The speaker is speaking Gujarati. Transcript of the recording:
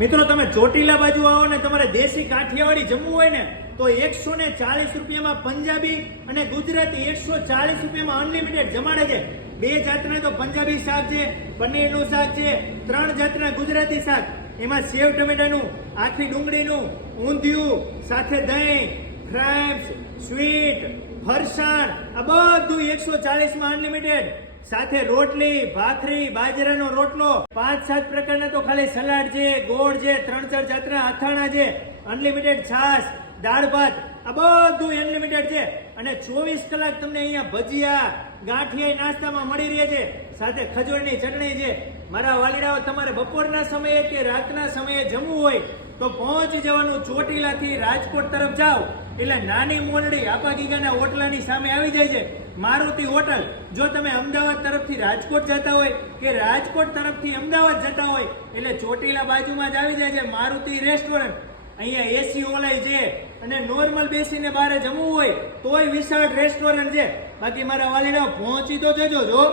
મિત્રો તમે ચોટીલા બાજુ આવો ને તમારે દેશી કાઠિયાવાડી જમવું હોય ને તો 140 રૂપિયામાં પંજાબી અને ગુજરાતી 140 રૂપિયામાં અનલિમિટેડ જમાડે છે। 2 જાતના તો પંજાબી શાક છે, પનીરનું શાક છે, 3 જાતના ગુજરાતી શાક, એમાં સેવ ટમેટાનું, આખી ડુંગળીનું, ઊંધિયું, સાથે દહીં, ક્રેબ્સ, સ્વીટ, ફરસાણ, આ બધું 140 માં અનલિમિટેડ, સાથે રોટલી, ભાખરી, બાજરાનો રોટલો, 5-7 પ્રકારના તો ખાલી સલાડ છે, ગોળ છે, 3-4 જાતના અથાણા છે, અનલિમિટેડ છાશ, દાળ ભાત, આ બધું અનલિમિટેડ છે। અને 24 કલાક તમને અહીંયા ભજીયા, ગાંઠિયા નાસ્તામાં મળી રહે છે, સાથે ખજૂરની ચટણી છે। મારા વાલીડાઓ, તમારે બપોરના સમયે કે રાતના સમયે જમવું હોય તો પહોંચી જવાનું ચોટીલાથી રાજકોટ તરફ જાઓ એટલે નાની મોરડી આપા ગીગાના હોટલાની સામે આવી જાય છે મારુતિ હોટલ। જો તમે અમદાવાદ તરફથી રાજકોટ જતા હોય કે રાજકોટ તરફથી અમદાવાદ જતા હોય એટલે ચોટીલા બાજુમાં જ આવી જાય છે મારુતિ રેસ્ટોરન્ટ। અહીંયા એસી ઓલાય છે અને નોર્મલ બેસીને બહાર જમવું હોય તોય વિશાળ રેસ્ટોરન્ટ છે। બાકી મારા વાલીડા પહોંચી તો જજો જો।